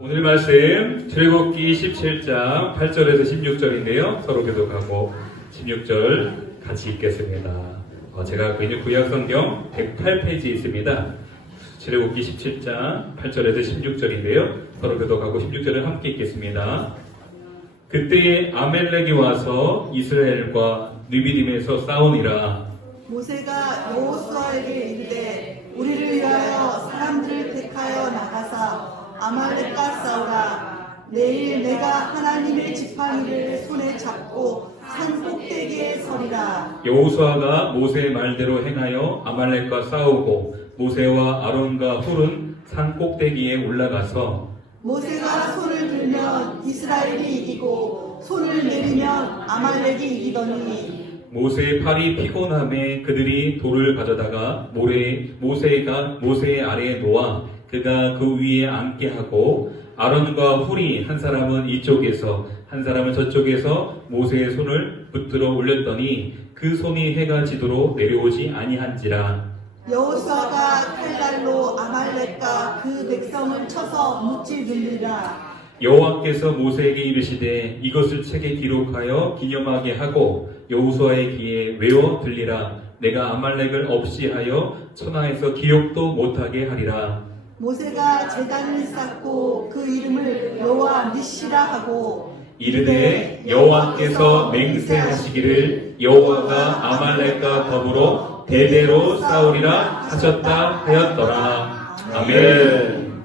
오늘 말씀 출애굽기 17장 8절에서 16절인데요. 서로 교독하고 16절 같이 읽겠습니다. 제가 갖고 있는 구약성경 108페이지에 있습니다. 출애굽기 17장 8절에서 16절인데요. 서로 교독하고 16절을 함께 읽겠습니다. 그때에 아멜렉이 와서 이스라엘과 느비딤에서 싸우니라. 모세가 여호수아에게 이르되 우리를 위하여 사람들을 택하여 나가사 아말렉과 싸우라. 내일 내가 하나님의 지팡이를 손에 잡고 산 꼭대기에 서리라. 여호수아가 모세의 말대로 행하여 아말렉과 싸우고 모세와 아론과 훌은 산 꼭대기에 올라가서 모세가 손을 들면 이스라엘이 이기고 손을 내리면 아말렉이 이기더니 모세의 팔이 피곤함에 그들이 돌을 가져다가 모세가 모세의 아래에 놓아 그가 그 위에 앉게 하고 아론과 훌이 한 사람은 이쪽에서 한 사람은 저쪽에서 모세의 손을 붙들어 올렸더니 그 손이 해가 지도록 내려오지 아니한지라. 여호수아가 칼날로 아말렉과 그 백성을 쳐서 무찌 늘리라. 여호와께서 모세에게 이르시되 이것을 책에 기록하여 기념하게 하고 여호수아의 귀에 외워 들리라. 내가 아말렉을 없이 하여 천하에서 기억도 못하게 하리라. 모세가 제단을 쌓고 그 이름을 여호와 니시라 하고 이르되 여호와께서 맹세하시기를 여호와가 아말렉과 더불어 대대로 싸우리라 하셨다 하였더라. 아멘.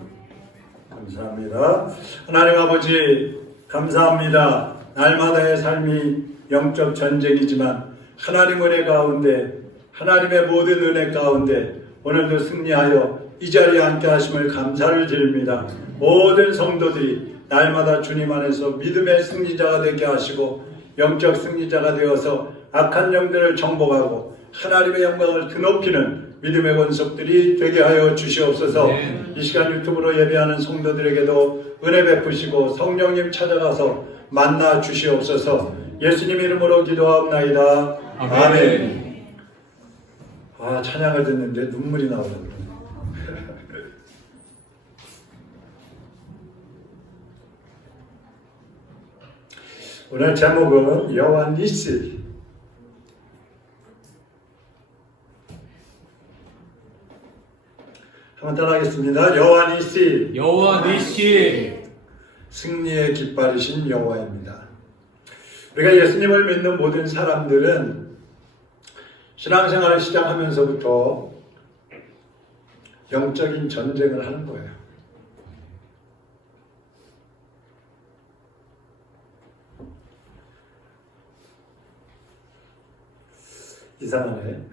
감사합니다. 하나님 아버지 감사합니다. 날마다의 삶이 영적 전쟁이지만 하나님 은혜 가운데 하나님의 모든 은혜 가운데 오늘도 승리하여 이 자리에 앉게 하심을 감사를 드립니다. 모든 성도들이 날마다 주님 안에서 믿음의 승리자가 되게 하시고 영적 승리자가 되어서 악한 영들을 정복하고 하나님의 영광을 드높이는 믿음의 권속들이 되게 하여 주시옵소서. 이 시간 유튜브로 예배하는 성도들에게도 은혜 베푸시고 성령님 찾아가서 만나 주시옵소서. 예수님 이름으로 기도하옵나이다. 아멘. 찬양을 듣는데 눈물이 나오던데. 오늘 제목은 여호와 니시. 한번 따라하겠습니다. 여호와 니시. 여호와 니시. 승리의 깃발이신 여호와입니다. 우리가 예수님을 믿는 모든 사람들은 신앙생활을 시작하면서부터 영적인 전쟁을 하는 거예요. 이상하네.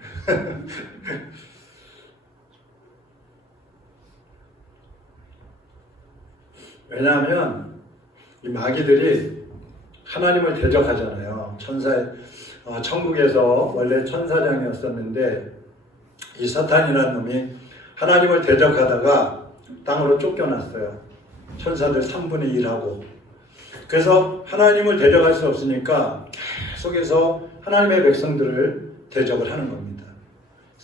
왜냐하면 이 마귀들이 하나님을 대적하잖아요. 천국에서 원래 천사장이었었는데 이 사탄이라는 놈이 하나님을 대적하다가 땅으로 쫓겨났어요. 천사들 3분의 1하고. 그래서 하나님을 대적할 수 없으니까 계속해서 하나님의 백성들을 대적을 하는 겁니다.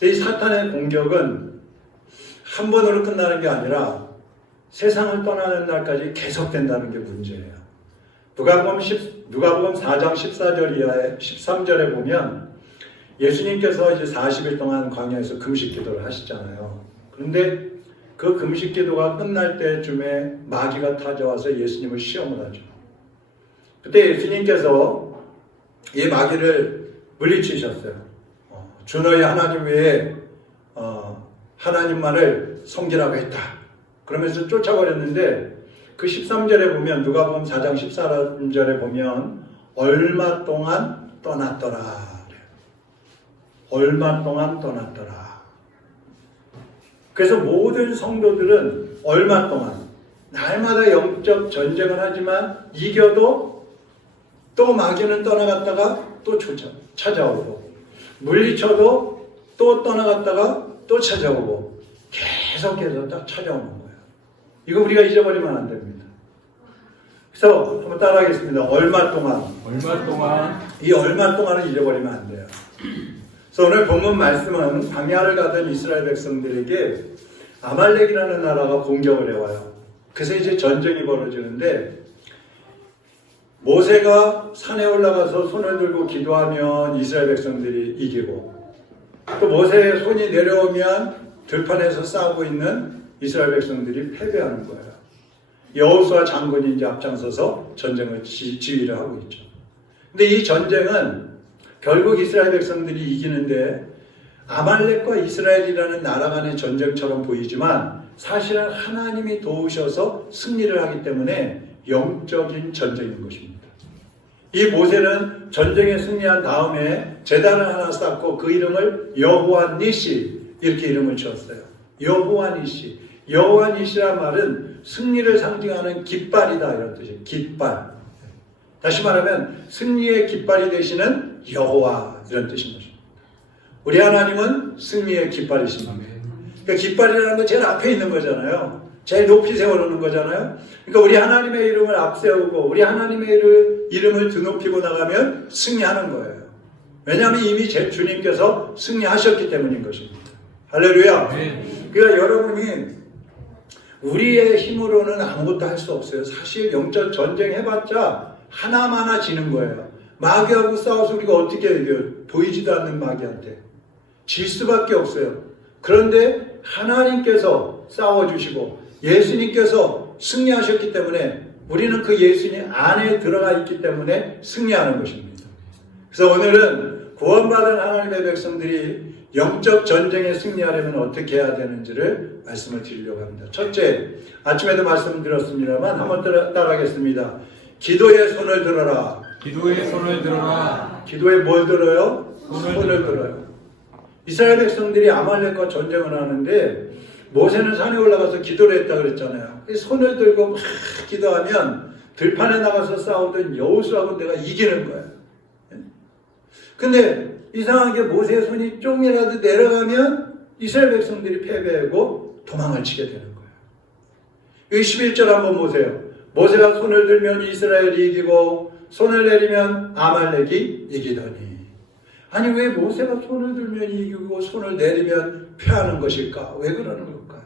이 사탄의 공격은 한 번으로 끝나는 게 아니라 세상을 떠나는 날까지 계속된다는 게 문제예요. 누가복음 4장 14절 이하에 13절에 보면 예수님께서 이제 40일 동안 광야에서 금식 기도를 하시잖아요. 그런데 그 금식 기도가 끝날 때쯤에 마귀가 찾아와서 예수님을 시험을 하죠. 그때 예수님께서 이 마귀를 물리치셨어요. 주 너희 하나님 외에 하나님만을 섬기라고 했다. 그러면서 쫓아버렸는데 그 13절에 보면 누가복음 4장 14절에 보면 얼마 동안 떠났더라. 얼마 동안 떠났더라. 그래서 모든 성도들은 얼마 동안 날마다 영적 전쟁을 하지만 이겨도 또 마귀는 떠나갔다가 또 찾아오고 물리쳐도 또 떠나갔다가 또 찾아오고 계속해서 딱 찾아오는 거예요. 이거 우리가 잊어버리면 안 됩니다. 그래서 한번 따라하겠습니다. 얼마 동안. 이 얼마 동안을 잊어버리면 안 돼요. 그래서 오늘 본문 말씀은 광야를 가던 이스라엘 백성들에게 아말렉이라는 나라가 공격을 해와요. 그래서 이제 전쟁이 벌어지는데 모세가 산에 올라가서 손을 들고 기도하면 이스라엘 백성들이 이기고 또 모세의 손이 내려오면 들판에서 싸우고 있는 이스라엘 백성들이 패배하는 거예요. 여호수아 장군이 이제 앞장서서 전쟁을 지휘를 하고 있죠. 근데 이 전쟁은 결국 이스라엘 백성들이 이기는데 아말렉과 이스라엘이라는 나라 간의 전쟁처럼 보이지만 사실은 하나님이 도우셔서 승리를 하기 때문에 영적인 전쟁인 것입니다. 이 모세는 전쟁에 승리한 다음에 제단을 하나 쌓고 그 이름을 여호와 니시 이렇게 이름을 지었어요. 여호와 니시. 여호와 니시란 말은 승리를 상징하는 깃발이다 이런 뜻이에요. 깃발. 다시 말하면 승리의 깃발이 되시는 여호와 이런 뜻인 것입니다. 우리 하나님은 승리의 깃발이십니다. 그러니까 깃발이라는 건 제일 앞에 있는 거잖아요. 제일 높이 세워놓는 거잖아요. 그러니까 우리 하나님의 이름을 앞세우고 우리 하나님의 이름을 드높이고 나가면 승리하는 거예요. 왜냐하면 이미 제 주님께서 승리하셨기 때문인 것입니다. 할렐루야. 그러니까 여러분이 우리의 힘으로는 아무것도 할 수 없어요. 사실 영적 전쟁 해봤자 하나마나 지는 거예요. 마귀하고 싸워서 우리가 어떻게 이겨요? 보이지도 않는 마귀한테 질 수밖에 없어요. 그런데 하나님께서 싸워주시고 예수님께서 승리하셨기 때문에 우리는 그 예수님 안에 들어가 있기 때문에 승리하는 것입니다. 그래서 오늘은 구원받은 하나님의 백성들이 영적 전쟁에 승리하려면 어떻게 해야 되는지를 말씀을 드리려고 합니다. 첫째, 아침에도 말씀드렸습니다만 한번 따라하겠습니다. 기도의 손을 들어라. 기도의 손을 들어라. 기도에 뭘 들어요? 손을 들어요. 이스라엘 백성들이 아말렉과 전쟁을 하는데 모세는 산에 올라가서 기도를 했다 그랬잖아요. 손을 들고 막 기도하면 들판에 나가서 싸우던 여호수아하고 내가 이기는 거예요. 근데 이상하게 모세의 손이 조금이라도 내려가면 이스라엘 백성들이 패배하고 도망을 치게 되는 거예요. 여기 11절 한번 보세요. 모세가 손을 들면 이스라엘이 이기고 손을 내리면 아말렉이 이기더니. 아니 왜 모세가 손을 들면 이기고 손을 내리면 패하는 것일까? 왜 그러는 걸까요?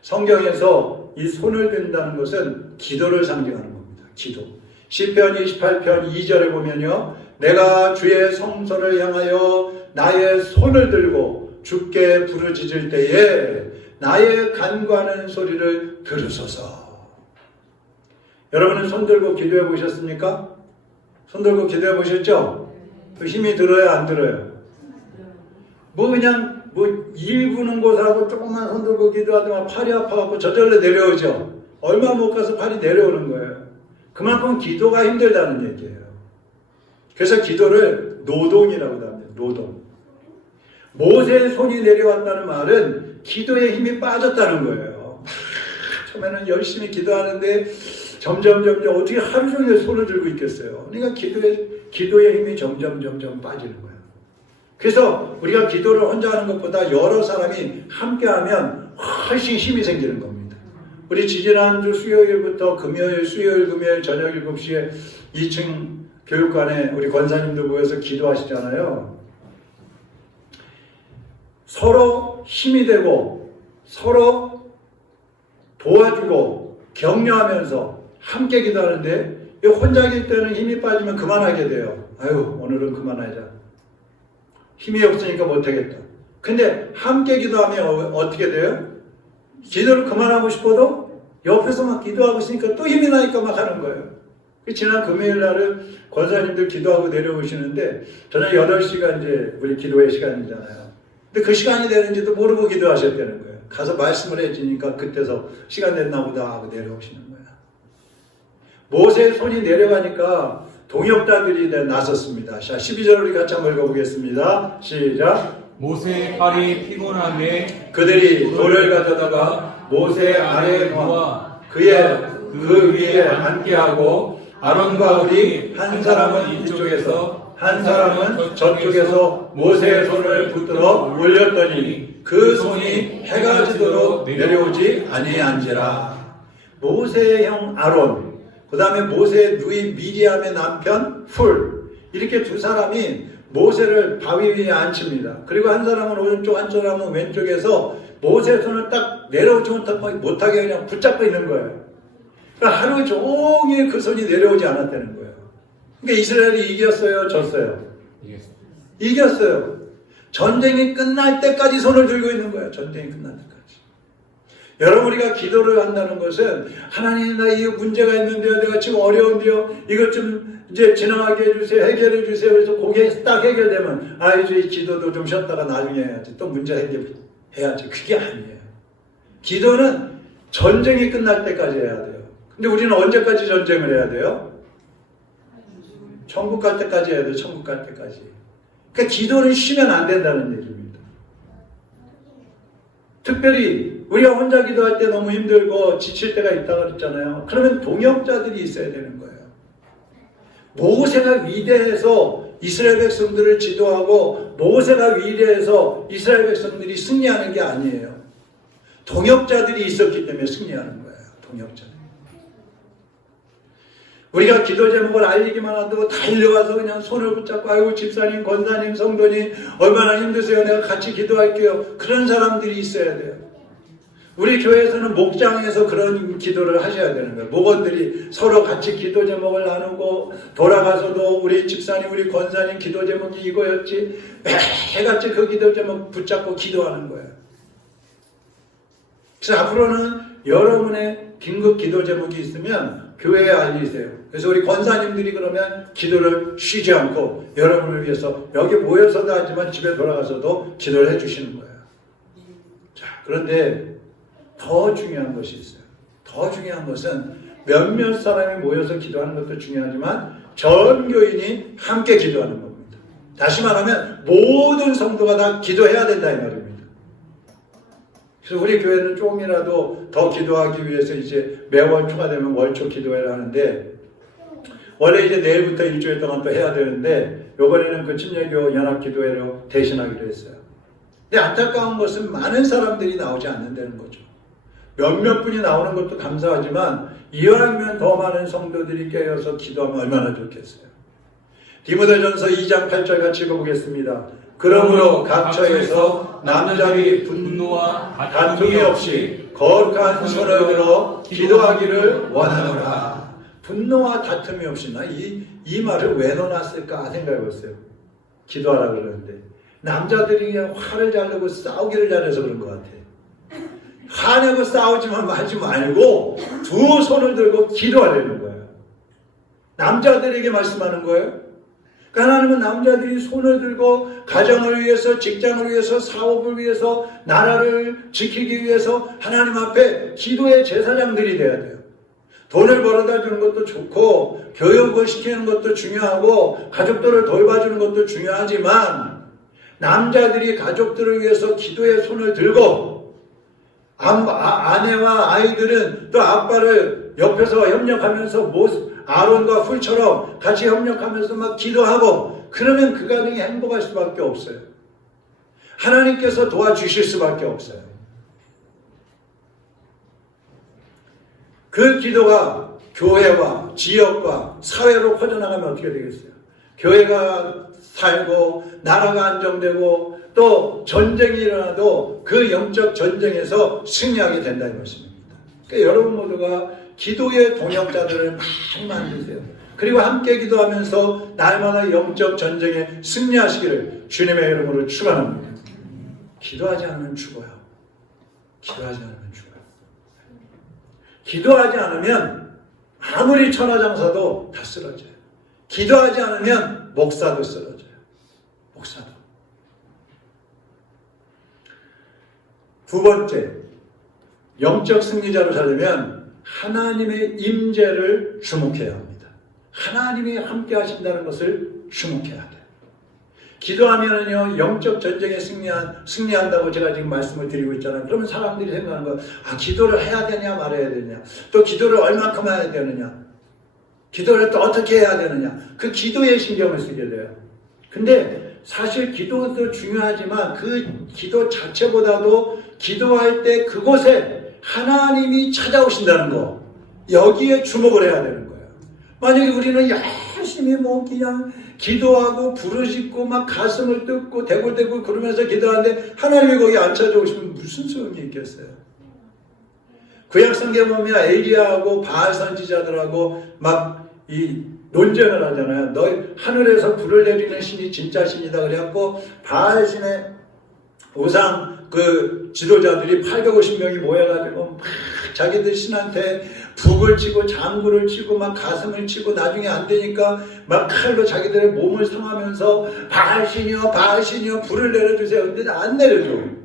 성경에서 이 손을 든다는 것은 기도를 상징하는 겁니다. 기도. 시편 28편 2절에 보면요. 내가 주의 성소를 향하여 나의 손을 들고 주께 부르짖을 때에 나의 간구하는 소리를 들으소서. 여러분은 손 들고 기도해 보셨습니까? 손 들고 기도해 보셨죠? 그 힘이 들어요, 안 들어요? 그냥 일 부는 곳하고 조금만 손 들고 기도하다가 팔이 아파갖고 저절로 내려오죠? 얼마 못 가서 팔이 내려오는 거예요. 그만큼 기도가 힘들다는 얘기예요. 그래서 기도를 노동이라고 합니다. 노동. 모세의 손이 내려왔다는 말은 기도에 힘이 빠졌다는 거예요. 처음에는 열심히 기도하는데 점점 어떻게 하루 종일 손을 들고 있겠어요. 그러니까 기도의 힘이 점점 빠지는 거예요. 그래서 우리가 기도를 혼자 하는 것보다 여러 사람이 함께하면 훨씬 힘이 생기는 겁니다. 우리 지지난주 수요일부터 수요일 금요일 저녁 7시에 2층 교육관에 우리 권사님들 모여서 기도하시잖아요. 서로 힘이 되고 서로 도와주고 격려하면서 함께 기도하는데 혼자 길 때는 힘이 빠지면 그만하게 돼요. 아유 오늘은 그만하자. 힘이 없으니까 못하겠다. 근데 함께 기도하면 어떻게 돼요? 기도를 그만하고 싶어도 옆에서 막 기도하고 있으니까 또 힘이 나니까 막 하는 거예요. 지난 금요일 날은 권사님들 기도하고 내려오시는데 저녁 8시가 이제 우리 기도의 시간이잖아요. 근데 그 시간이 되는지도 모르고 기도하셨다는 거예요. 가서 말씀을 해주니까 그때서 시간 됐나 보다 하고 내려오시는 거예요. 모세의 손이 내려가니까 동역자들이 나섰습니다. 자, 12절을 우리 같이 한번 읽어보겠습니다. 시작. 모세의 팔이 피곤함에 그들이 돌을 가져다가 모세 아래에 놓아 그 위에 앉게 하고 아론과 홀이 한 사람은 이쪽에서 한 사람은 저쪽에서 모세의 손을 붙들어 올렸더니 그 손이 해가 지도록 내려오지 아니한지라. 모세의 형 아론, 그 다음에 모세의 누이 미리암의 남편 훌, 이렇게 두 사람이 모세를 바위 위에 앉힙니다. 그리고 한 사람은 오른쪽 한 사람은 왼쪽에서 모세의 손을 딱 내려오지 못하게 그냥 붙잡고 있는 거예요. 그러니까 하루 종일 그 손이 내려오지 않았다는 거예요. 그러니까 이스라엘이 이겼어요, 졌어요? 이겼어요. 전쟁이 끝날 때까지 손을 들고 있는 거예요. 전쟁이 끝날 때까지. 여러분, 우리가 기도를 한다는 것은 하나님, 나 이 문제가 있는데요, 내가 지금 어려운데요, 이것 좀 이제 지나가게 해주세요, 해결해 주세요. 그래서 그게 딱 해결되면 이제 이 기도도 좀 쉬었다가 나중에 해야지, 또 문제 해결해야지. 그게 아니에요. 기도는 전쟁이 끝날 때까지 해야 돼요. 근데 우리는 언제까지 전쟁을 해야 돼요? 천국 갈 때까지 해야 돼요. 천국 갈 때까지. 그러니까 기도는 쉬면 안 된다는 얘기입니다. 특별히 우리가 혼자 기도할 때 너무 힘들고 지칠 때가 있다고 그랬잖아요. 그러면 동역자들이 있어야 되는 거예요. 모세가 위대해서 이스라엘 백성들을 지도하고 모세가 위대해서 이스라엘 백성들이 승리하는 게 아니에요. 동역자들이 있었기 때문에 승리하는 거예요. 동역자들. 우리가 기도 제목을 알리기만 한다고 달려와서 그냥 손을 붙잡고 아이고 집사님, 권사님, 성도님 얼마나 힘드세요? 내가 같이 기도할게요. 그런 사람들이 있어야 돼요. 우리 교회에서는 목장에서 그런 기도를 하셔야 되는 거예요. 목원들이 서로 같이 기도 제목을 나누고 돌아가서도 우리 집사님, 우리 권사님 기도 제목이 이거였지 매일같이 그 기도 제목 붙잡고 기도하는 거예요. 그래서 앞으로는 여러분의 긴급 기도 제목이 있으면 교회에 알리세요. 그래서 우리 권사님들이 그러면 기도를 쉬지 않고 여러분을 위해서 여기 모여서도 하지만 집에 돌아가서도 기도를 해주시는 거예요. 자, 그런데 더 중요한 것이 있어요. 더 중요한 것은 몇몇 사람이 모여서 기도하는 것도 중요하지만 전 교인이 함께 기도하는 겁니다. 다시 말하면 모든 성도가 다 기도해야 된다 이 말입니다. 그래서 우리 교회는 조금이라도 더 기도하기 위해서 이제 매월 초가 되면 월초 기도회를 하는데 원래 이제 내일부터 일주일 동안 또 해야 되는데 이번에는 그 침례교 연합기도회로 대신하기로 했어요. 근데 안타까운 것은 많은 사람들이 나오지 않는다는 거죠. 몇몇 분이 나오는 것도 감사하지만 이왕이면 더 많은 성도들이 깨어서 기도하면 얼마나 좋겠어요. 디모데전서 2장 8절 같이 읽어보겠습니다. 그러므로 각 처에서 남자들이 분노와 다툼이 없이 거룩한 손을 들어 기도하기를 원하노라. 분노와 다툼이 없이 나 이 말을 왜 넣어놨을까 생각해봤어요. 기도하라 그러는데 남자들이 그냥 화를 잘 내고 싸우기를 잘해서 그런 것 같아요. 화내고 싸우지만 하지 말고 두 손을 들고 기도하려는 거예요. 남자들에게 말씀하는 거예요. 그러니까 하나님은 남자들이 손을 들고 가정을 위해서, 직장을 위해서, 사업을 위해서, 나라를 지키기 위해서 하나님 앞에 기도의 제사장들이 돼야 돼요. 돈을 벌어다 주는 것도 좋고 교육을 시키는 것도 중요하고 가족들을 돌봐주는 것도 중요하지만 남자들이 가족들을 위해서 기도의 손을 들고 아내와 아이들은 또 아빠를 옆에서 협력하면서 아론과 훌처럼 같이 협력하면서 막 기도하고 그러면 그 가정이 행복할 수밖에 없어요. 하나님께서 도와주실 수밖에 없어요. 그 기도가 교회와 지역과 사회로 퍼져나가면 어떻게 되겠어요? 교회가 살고 나라가 안정되고 또 전쟁이 일어나도 그 영적 전쟁에서 승리하게 된다 이 말씀입니다. 그러니까 여러분 모두가 기도의 동역자들을 많이 만드세요. 그리고 함께 기도하면서 날마다 영적 전쟁에 승리하시기를 주님의 이름으로 축원합니다. 기도하지 않으면 죽어요. 기도하지 않으면 죽어요. 기도하지 않으면 아무리 천하장사도 다 쓰러져요. 기도하지 않으면 목사도 쓰러져요. 목사도. 두 번째, 영적 승리자로 살려면 하나님의 임재를 주목해야 합니다. 하나님이 함께 하신다는 것을 주목해야 돼요. 기도하면요, 영적 전쟁에 승리한다고 제가 지금 말씀을 드리고 있잖아요. 그러면 사람들이 생각하는 거, 기도를 해야 되냐, 말아야 되냐. 또 기도를 얼마큼 해야 되느냐. 기도를 또 어떻게 해야 되느냐. 그 기도에 신경을 쓰게 돼요. 근데 사실 기도도 중요하지만 그 기도 자체보다도 기도할 때 그곳에 하나님이 찾아오신다는 거, 여기에 주목을 해야 되는 거예요. 만약에 우리는 열심히 뭐 그냥 기도하고 부르짖고 막 가슴을 뜯고 대굴대굴 그러면서 기도하는데 하나님이 거기 안 찾아오시면 무슨 소용이 있겠어요? 구약성경에 보면 엘리야하고 바알 선지자들하고 막 이 논쟁을 하잖아요. 너희 하늘에서 불을 내리는 신이 진짜 신이다 그래갖고 바알 신의 우상 그 지도자들이 850명이 모여가지고 막 자기들 신한테 북을 치고 장구를 치고 막 가슴을 치고 나중에 안 되니까 막 칼로 자기들의 몸을 상하면서 바알신이여 불을 내려주세요. 근데 안 내려줘.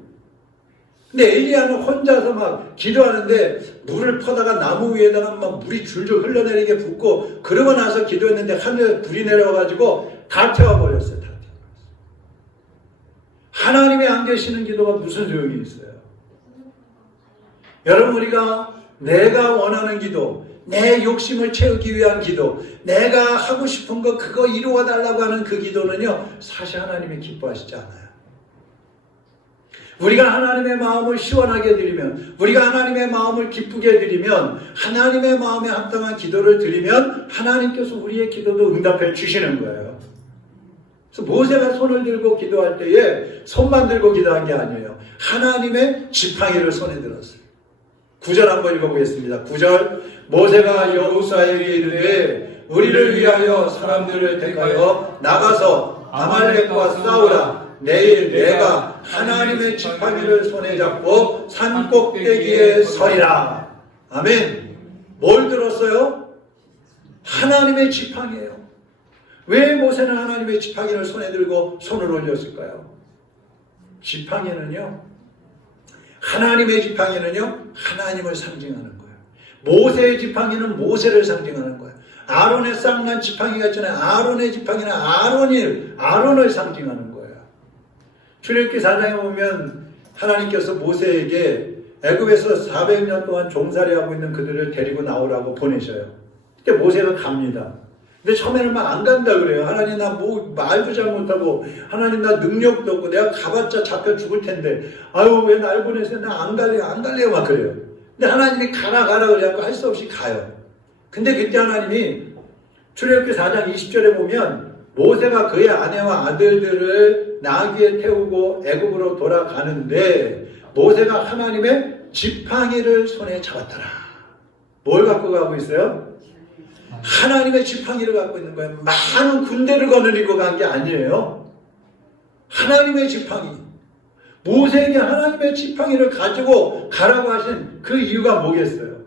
근데 엘리야는 혼자서 막 기도하는데 물을 퍼다가 나무 위에다가 막 물이 줄줄 흘러내리게 붓고 그러고 나서 기도했는데 하늘에 불이 내려와가지고 다 태워버렸어요. 다 태워버렸어요. 하나님이 안 계시는 기도가 무슨 소용이 있어요? 여러분 우리가 내가 원하는 기도, 내 욕심을 채우기 위한 기도, 내가 하고 싶은 거 그거 이루어 달라고 하는 그 기도는요 사실 하나님이 기뻐하시지 않아요. 우리가 하나님의 마음을 시원하게 드리면, 우리가 하나님의 마음을 기쁘게 드리면, 하나님의 마음에 합당한 기도를 드리면 하나님께서 우리의 기도도 응답해 주시는 거예요. 그래서 모세가 손을 들고 기도할 때에 손만 들고 기도한 게 아니에요. 하나님의 지팡이를 손에 들었어요. 9절 한번 읽어보겠습니다. 9절 모세가 여호수아에게 이르되 우리를 위하여 사람들을 택하여 나가서 아말렉과 싸우라. 내일 내가 하나님의 지팡이를 손에 잡고 산 꼭대기에 서리라. 아멘. 뭘 들었어요? 하나님의 지팡이에요. 왜 모세는 하나님의 지팡이를 손에 들고 손을 올렸을까요? 지팡이는요, 하나님의 지팡이는요 하나님을 상징하는 거예요. 모세의 지팡이는 모세를 상징하는 거예요. 아론의 쌍난 지팡이가 있잖아요. 아론의 지팡이는 아론을 상징하는 거예요. 출애굽기 4장에 보면 하나님께서 모세에게 애굽에서 400년 동안 종살이하고 있는 그들을 데리고 나오라고 보내셔요. 그때 모세가 갑니다. 근데 처음에는 막 안 간다 그래요. 하나님 나 뭐 말도 잘 못하고 하나님 나 능력도 없고 내가 가봤자 잡혀 죽을 텐데 아유 왜 날 보내세요? 나 안 갈래요 막 그래요. 근데 하나님이 가라 그래갖고 할 수 없이 가요. 근데 그때 하나님이 출애굽기 4장 20절에 보면 모세가 그의 아내와 아들들을 나귀에 태우고 애굽으로 돌아가는데 모세가 하나님의 지팡이를 손에 잡았더라. 뭘 갖고 가고 있어요? 하나님의 지팡이를 갖고 있는 거예요. 많은 군대를 거느리고 간 게 아니에요. 하나님의 지팡이. 모세에게 하나님의 지팡이를 가지고 가라고 하신 그 이유가 뭐겠어요?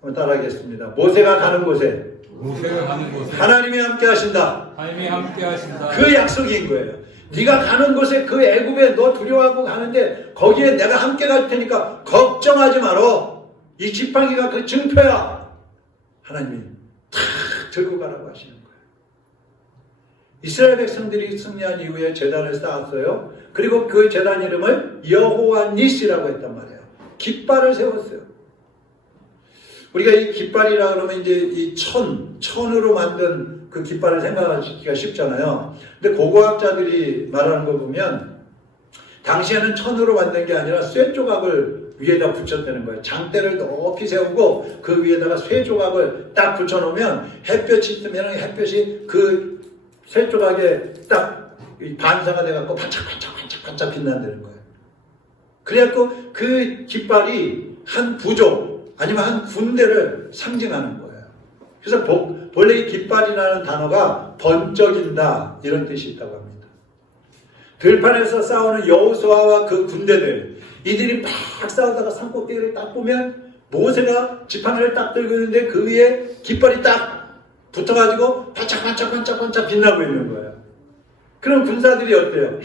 한번 따라하겠습니다. 모세가 가는 곳에 하나님이 함께 하신다. 하나님이 함께 하신다. 그 약속인 거예요. 네가 가는 곳에 그 애굽에 너 두려워하고 가는데 거기에 내가 함께 갈 테니까 걱정하지 마라. 이 지팡이가 그 증표야. 하나님이 탁 들고 가라고 하시는 거예요. 이스라엘 백성들이 승리한 이후에 제단을 쌓았어요. 그리고 그 제단 이름을 여호와 니시라고 했단 말이에요. 깃발을 세웠어요. 우리가 이 깃발이라 그러면 이제 이 천으로 만든 그 깃발을 생각하기가 쉽잖아요. 근데 고고학자들이 말하는 거 보면 당시에는 천으로 만든 게 아니라 쇠 조각을 위에다 붙였다는 거예요. 장대를 높이 세우고 그 위에다가 쇠 조각을 딱 붙여놓으면 햇볕이 뜨면 햇볕이 그 쇠 조각에 딱 반사가 돼갖고 반짝반짝 빛난다는 거예요. 그래갖고 그 깃발이 한 부족 아니면 한 군대를 상징하는 거예요. 그래서 본래 이 깃발이라는 단어가 번쩍인다 이런 뜻이 있다고 합니다. 들판에서 싸우는 여호수아와 그 군대들 이들이 막 싸우다가 산꼭대기를 딱 보면 모세가 지팡이를 딱 들고 있는데 그 위에 깃발이 딱 붙어가지고 반짝반짝 빛나고 있는 거예요. 그럼 군사들이 어때요?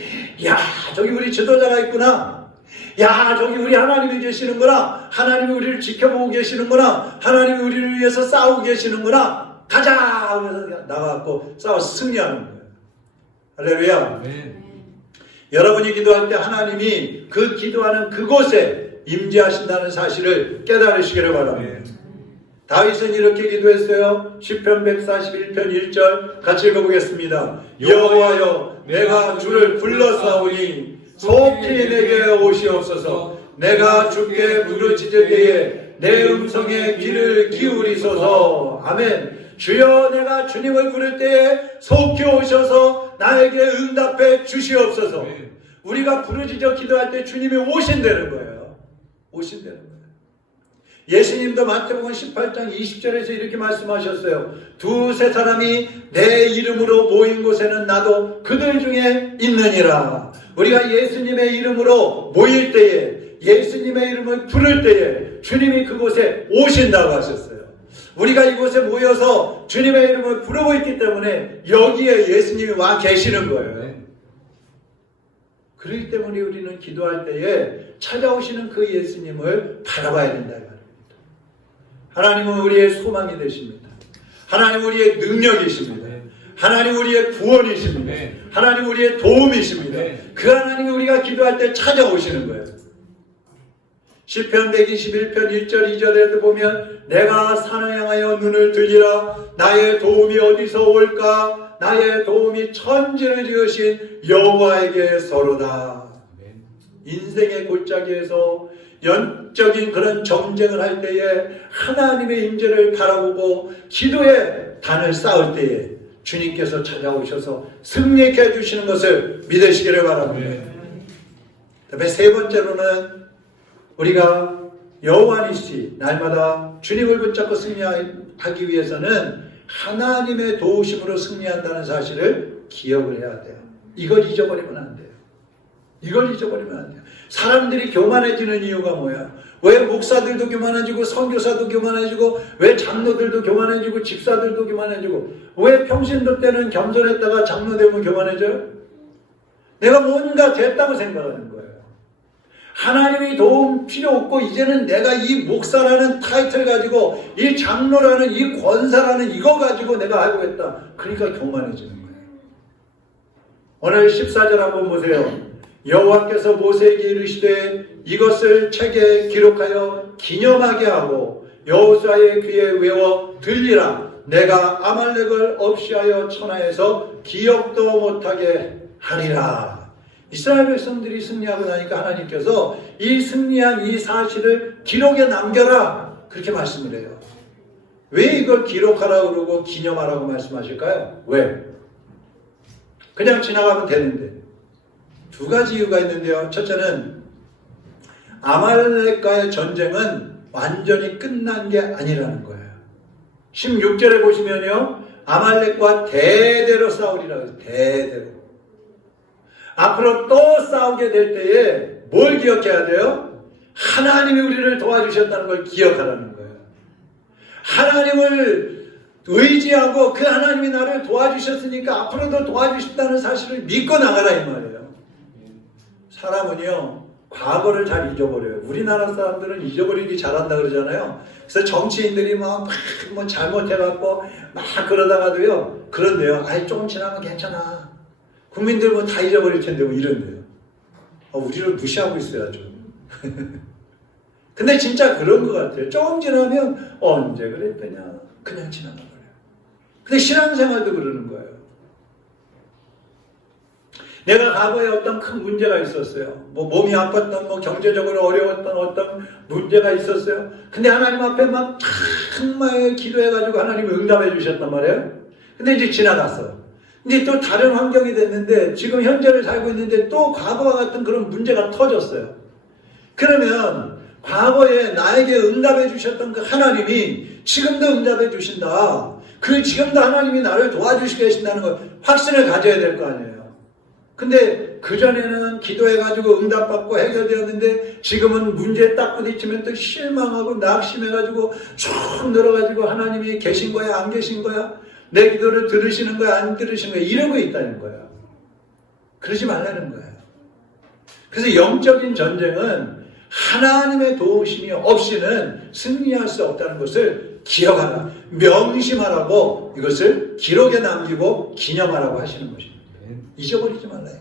야 저기 우리 지도자가 있구나. 야 저기 우리 하나님이 계시는구나. 하나님이 우리를 지켜보고 계시는구나. 하나님이 우리를 위해서 싸우고 계시는구나. 가자 하면서 나가고 싸워서 승리하는 거예요. 할렐루야. 네. 여러분이 기도할 때 하나님이 그 기도하는 그곳에 임재하신다는 사실을 깨달으시기를 바랍니다. 다윗은 이렇게 기도했어요. 시편 141편 1절 같이 읽어보겠습니다. 여호와여 내가 주를 불러싸우니 속히 내게 오시옵소서. 내가 주께 부르짖을 때에 내 음성에 귀를 기울이소서. 아멘. 주여, 내가 주님을 부를 때에 속히 오셔서 나에게 응답해 주시옵소서. 우리가 부르짖어 기도할 때 주님이 오신다는 거예요. 오신다는 거예요. 예수님도 마태복음 18장 20절에서 이렇게 말씀하셨어요. 두세 사람이 내 이름으로 모인 곳에는 나도 그들 중에 있느니라. 우리가 예수님의 이름으로 모일 때에, 예수님의 이름을 부를 때에 주님이 그곳에 오신다고 하셨어요. 우리가 이곳에 모여서 주님의 이름을 부르고 있기 때문에 여기에 예수님이 와 계시는 거예요. 그렇기 때문에 우리는 기도할 때에 찾아오시는 그 예수님을 바라봐야 된다. 하나님은 우리의 소망이 되십니다. 하나님은 우리의 능력이십니다. 하나님 우리의 구원이십니다. 하나님 우리의 도움이십니다. 그 하나님이 우리가 기도할 때 찾아오시는 거예요. 시편 121편 1절 2절에도 보면 내가 산을 향하여 눈을 들리라. 나의 도움이 어디서 올까? 나의 도움이 천지를 지으신 여호와에게서로다. 인생의 골짜기에서 영적인 그런 정쟁을 할 때에 하나님의 임재를 바라보고 기도의 단을 쌓을 때에 주님께서 찾아오셔서 승리케 해주시는 것을 믿으시기를 바랍니다. 그다음에 세 번째로는 우리가 여호와니시 날마다 주님을 붙잡고 승리하기 위해서는 하나님의 도우심으로 승리한다는 사실을 기억을 해야 돼요. 이걸 잊어버리면 안 돼요. 이걸 잊어버리면 안 돼요. 사람들이 교만해지는 이유가 뭐야? 왜 목사들도 교만해지고 선교사도 교만해지고 왜 장로들도 교만해지고 집사들도 교만해지고 왜 평신도 때는 겸손했다가 장로 되면 교만해져요? 내가 뭔가 됐다고 생각하는 거예요. 하나님이 도움 필요 없고 이제는 내가 이 목사라는 타이틀 가지고 이 장로라는 이 권사라는 이거 가지고 내가 하고있다. 그러니까 교만해지는 거예요. 오늘 14절 한번 보세요. 여호와께서 모세에게 이르시되 이것을 책에 기록하여 기념하게 하고 여호수아의 귀에 외워 들리라. 내가 아말렉을 없이하여 천하에서 기억도 못하게 하리라. 이스라엘 백성들이 승리하고 나니까 하나님께서 이 승리한 이 사실을 기록에 남겨라. 그렇게 말씀을 해요. 왜 이걸 기록하라고 그러고 기념하라고 말씀하실까요? 왜? 그냥 지나가면 되는데. 두 가지 이유가 있는데요. 첫째는 아말렉과의 전쟁은 완전히 끝난 게 아니라는 거예요. 16절에 보시면요. 아말렉과 대대로 싸우리라고 해서 대대로. 앞으로 또 싸우게 될 때에 뭘 기억해야 돼요? 하나님이 우리를 도와주셨다는 걸 기억하라는 거예요. 하나님을 의지하고 그 하나님이 나를 도와주셨으니까 앞으로도 도와주신다는 사실을 믿고 나가라 이 말이에요. 사람은요, 과거를 잘 잊어버려요. 우리나라 사람들은 잊어버리기 잘한다 그러잖아요. 그래서 정치인들이 막 잘못해갖고 막 그러다가도요, 그런데요, 아이, 조금 지나면 괜찮아. 국민들 뭐 다 잊어버릴 텐데 뭐 이런데요. 우리를 무시하고 있어야죠. 근데 진짜 그런 것 같아요. 조금 지나면 언제 그랬더냐. 그냥 지나가버려요. 근데 신앙생활도 그러는 거예요. 내가 과거에 어떤 큰 문제가 있었어요. 뭐 몸이 아팠던, 뭐 경제적으로 어려웠던 어떤 문제가 있었어요. 근데 하나님 앞에 막 정말 기도해가지고 하나님이 응답해 주셨단 말이에요. 근데 이제 지나갔어요. 근데 또 다른 환경이 됐는데 지금 현재를 살고 있는데 또 과거와 같은 그런 문제가 터졌어요. 그러면 과거에 나에게 응답해 주셨던 그 하나님이 지금도 응답해 주신다. 그 지금도 하나님이 나를 도와주시고 계신다는 걸 확신을 가져야 될 거 아니에요. 근데 그전에는 기도해가지고 응답받고 해결되었는데 지금은 문제에 딱 부딪히면 또 실망하고 낙심해가지고 쭉 늘어가지고 하나님이 계신 거야 안 계신 거야? 내 기도를 들으시는 거야 안 들으시는 거야? 이러고 있다는 거야. 그러지 말라는 거야. 그래서 영적인 전쟁은 하나님의 도우심이 없이는 승리할 수 없다는 것을 기억하라. 명심하라고 이것을 기록에 남기고 기념하라고 하시는 것입니다. 잊어버리지 말라요.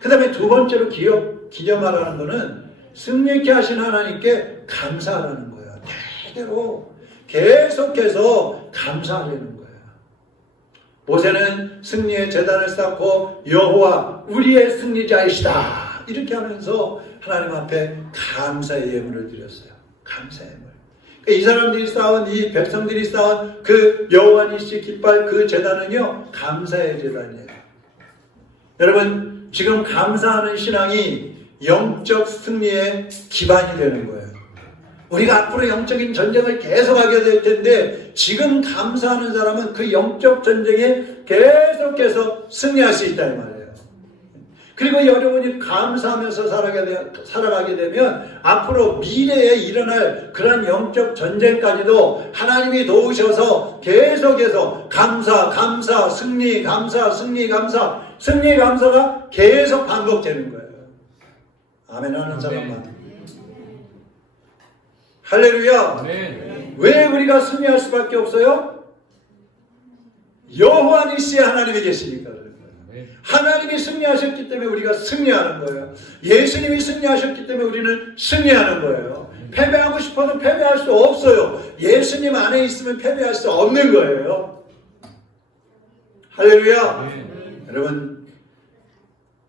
그 다음에 두 번째로 기념하라는 것은 승리케 하신 하나님께 감사하라는 거예요. 대대로 계속해서 감사하려는 거예요. 모세는 승리의 제단을 쌓고 여호와 우리의 승리자이시다 이렇게 하면서 하나님 앞에 감사의 예물을 드렸어요. 감사의 물. 그러니까 이 사람들이 쌓은, 이 백성들이 쌓은 그 여호와 니시 깃발 그 제단은요, 감사의 제단이에요. 여러분, 지금 감사하는 신앙이 영적 승리의 기반이 되는 거예요. 우리가 앞으로 영적인 전쟁을 계속하게 될 텐데, 지금 감사하는 사람은 그 영적 전쟁에 계속해서 승리할 수 있다 이 말이에요. 그리고 여러분이 감사하면서 살아가게 되면 앞으로 미래에 일어날 그런 영적 전쟁까지도 하나님이 도우셔서 계속해서 감사, 승리, 감사가 계속 반복되는 거예요. 아멘 하는 사람만. 할렐루야. 아멘. 왜 우리가 승리할 수밖에 없어요? 여호와 니시의 하나님이 계시니까 그런 거예요. 하나님이 승리하셨기 때문에 우리가 승리하는 거예요. 예수님이 승리하셨기 때문에 우리는 승리하는 거예요. 패배하고 싶어도 패배할 수 없어요. 예수님 안에 있으면 패배할 수 없는 거예요. 할렐루야. 여러분,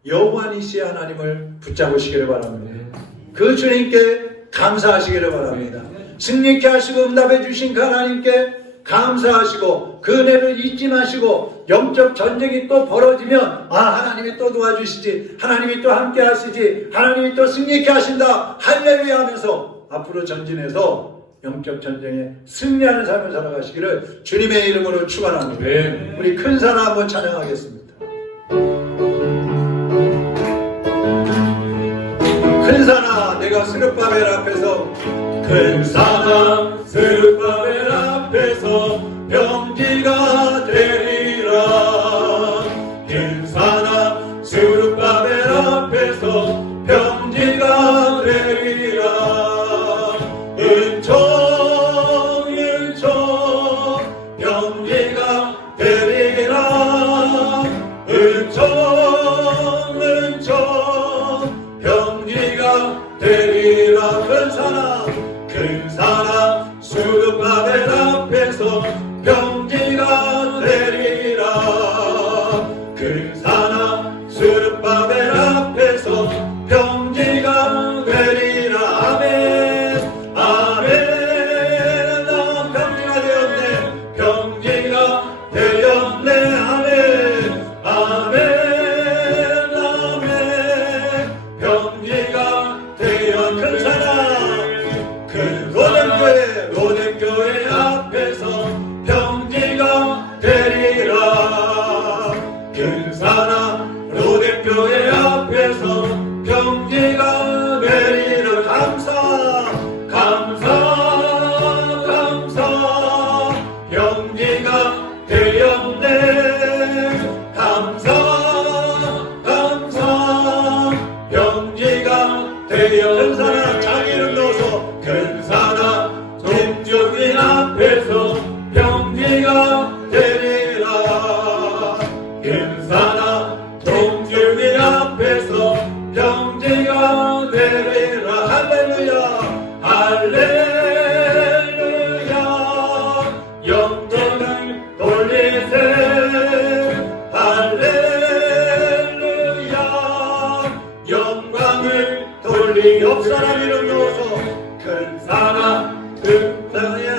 여호와 니시의 하나님을 붙잡으시기를 바랍니다. 그 주님께 감사하시기를 바랍니다. 승리케 하시고 응답해 주신 그 하나님께 감사하시고 그 은혜를 잊지 마시고, 영적 전쟁이 또 벌어지면 하나님이 또 도와주시지, 하나님이 또 함께 하시지, 하나님이 또 승리케 하신다, 할렐루야 하면서 앞으로 전진해서 영적 전쟁에 승리하는 삶을 살아가시기를 주님의 이름으로 축원합니다. 네. 우리 큰 사랑 한번 찬양하겠습니다. 큰 산아 내가 스룹바벨 앞에서, 큰 산아 스룹바벨 앞에서 병기가 되리라. 큰 산아 스룹바벨 앞에서 병기가 되리라. 은총 병기가 되리라. 은총 병기가 되리라. 큰 산아 스룹바벨 앞에서 병기가 되리라. 큰 산아 스룹바벨 앞에서 병기가 되리라. 아멘 아멘. 나 병기가 되었네, 병기가 되었네. 아멘 아멘 아멘. 병기가 되었. 큰 산아, 큰 로뎀교회 앞에서 병기가 되리라. 큰 산아 로뎀교회 앞에서 병기가 되리라. 감사 병기가 되었네. 감사 병기가 되었네. 큰 산아 자기를 넣어서, 큰 산아 동주민 앞에서 병기가 되리라. 큰 산아 동주민 앞에서 병기가 되리라. 할렐루야 할렐루야. 영광을 돌리세. 할렐루야. 영광을 돌리. 옆 사람 이름 넣어서, 큰 산아 큰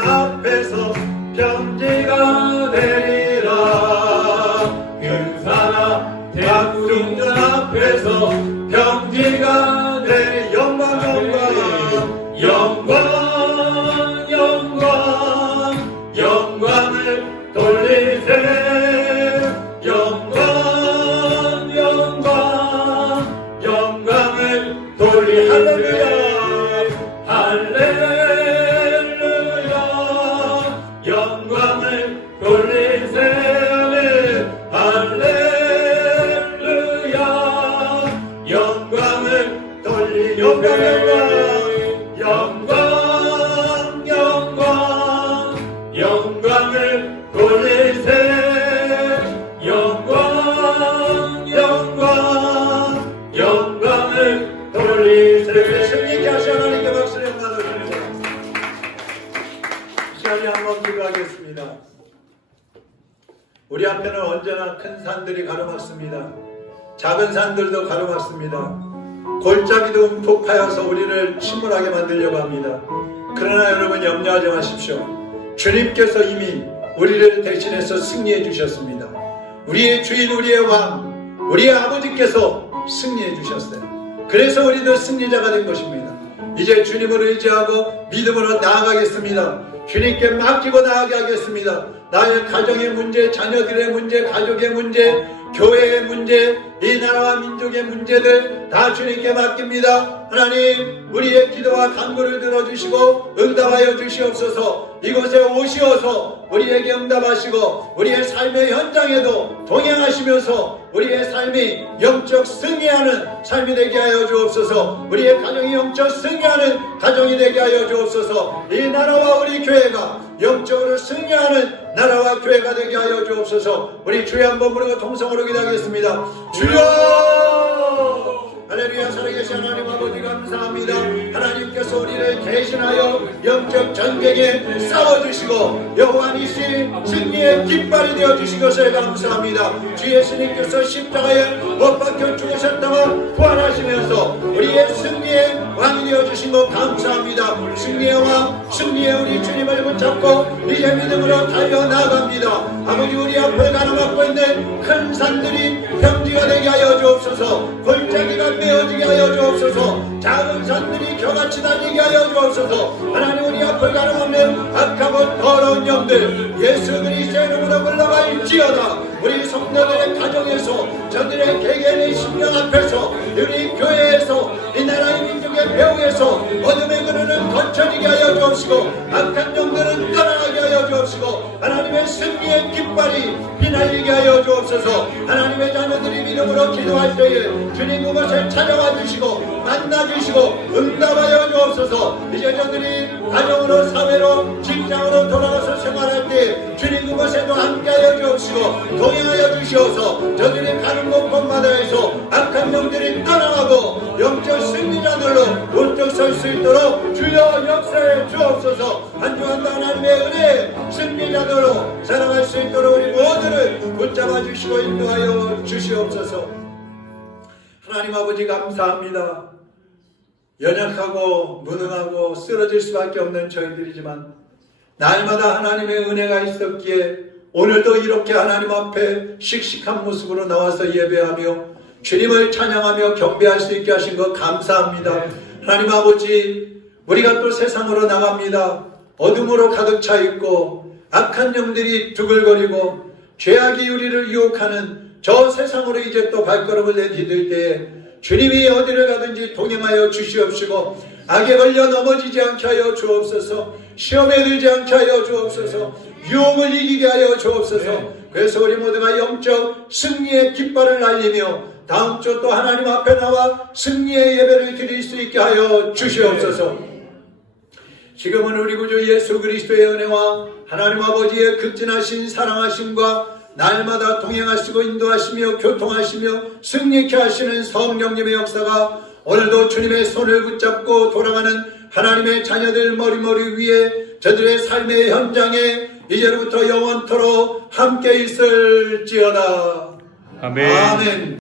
앞에서 병기가 되리라. 큰 산아 대학중전 앞에서 병기가 되리. 영광을 돌리세. 영광을 돌리. 할렐루야 영광을 돌리세. 할렐루야 영광을 돌리. 영광을 돌리세. 영광을 돌리세. 승리케 하신 하나님께 박수를 받아드립니다. 이 시간에 한번 기도하겠습니다. 우리 앞에는 언제나 큰 산들이 가로막습니다. 작은 산들도 가로막습니다. 골짜기도 움푹 파여서 우리를 침몰하게 만들려고 합니다. 그러나 여러분 염려하지 마십시오. 주님께서 이미 우리를 대신해서 승리해 주셨습니다. 우리의 주인, 우리의 왕, 우리의 아버지께서 승리해 주셨어요. 그래서 우리도 승리자가 된 것입니다. 이제 주님을 의지하고 믿음으로 나아가겠습니다. 주님께 맡기고 나아가게 하겠습니다. 나의 가정의 문제, 자녀들의 문제, 가족의 문제, 교회의 문제, 이 나라와 민족의 문제들 다 주님께 맡깁니다. 하나님, 우리의 기도와 간구를 들어주시고 응답하여 주시옵소서. 이곳에 오시어서 우리에게 응답하시고 우리의 삶의 현장에도 동행하시면서 우리의 삶이 영적 승리하는 삶이 되게 하여 주옵소서. 우리의 가정이 영적 승리하는 가정이 되게 하여 주옵소서. 이 나라와 우리 교회가 영적으로 승리하는 나라와 교회가 되게 하여 주옵소서. 우리 주여 한번 부르고 통성으로 기도하겠습니다. 주여! 할렐루야. 살아계신 하나님 아버지 감사합니다. 하나님께서 우리를 대신하여 영적 전쟁에 싸워주시고 여호와니시 승리의 깃발이 되어주신 것을 감사합니다. 주 예수님께서 십자가에 못 박혀 죽으셨다가 부활하시면서 우리의 승리의 왕이 되어주신 것 감사합니다. 승리의 왕, 승리의 우리 주님을 붙잡고 이제 믿음으로 달려나갑니다. 아버지, 우리 앞을 가로막고 있는 큰 산들이 평지가 되게 하여 주옵소서. 골짜기가 메어지게 하여 주옵소서. 작은 산들이 겨같이 다니게 하여 주옵소서. 하나님, 우리 앞을 가로막는 악하고 더러운 영들 예수 그리스도의 이름으로 물러갈지어다. 우리 성도들의 가정에서, 저들의 개개인의 심령 앞에서, 우리 교회에서, 이 나라의 민족의 배후에서 어둠의 그늘은 거쳐지게 하여 주옵시고 악한 영들은 떠나가게 하여 주옵시고 하나님의 승리의 깃발이 빛날리게 하여 주옵소서. 하나님의 자녀들이 믿음으로 기도할 때에 주님 그것을 찾아와 주시고 만나 주시고 응답하여 주옵소서. 이제 저들이 가정으로, 사회로, 직장으로 돌아가서 생활할 때 주님 그것에도 함께하여 주옵시고 동행하여 주시옵소서. 저들이 가는 곳곳마다에서 악한 영들이 떠나가고 영적 승리자들로 우뚝 설 수 있도록 주여 역사해 주옵소서. 한 주간도 하나님의 은혜 승리자들로 살아갈 수 있도록 우리 모두를 붙잡아 주시고 인도하여 주시옵소서. 하나님 아버지 감사합니다. 연약하고 무능하고 쓰러질 수밖에 없는 저희들이지만 날마다 하나님의 은혜가 있었기에 오늘도 이렇게 하나님 앞에 씩씩한 모습으로 나와서 예배하며 주님을 찬양하며 경배할 수 있게 하신 것 감사합니다. 하나님 아버지, 우리가 또 세상으로 나갑니다. 어둠으로 가득 차 있고 악한 영들이 두글거리고 죄악이 우리를 유혹하는 저 세상으로 이제 또 발걸음을 내디딜 때에 주님이 어디를 가든지 동행하여 주시옵시고 악에 걸려 넘어지지 않게 하여 주옵소서. 시험에 들지 않게 하여 주옵소서. 유혹을 이기게 하여 주옵소서. 그래서 우리 모두가 영적 승리의 깃발을 날리며 다음 주 또 하나님 앞에 나와 승리의 예배를 드릴 수 있게 하여 주시옵소서. 지금은 우리 구주 예수 그리스도의 은혜와 하나님 아버지의 극진하신 사랑하심과 날마다 동행하시고 인도하시며 교통하시며 승리케 하시는 성령님의 역사가 오늘도 주님의 손을 붙잡고 돌아가는 하나님의 자녀들 머리머리 위에 저들의 삶의 현장에 이제로부터 영원토록 함께 있을지어다. 아멘. 아멘.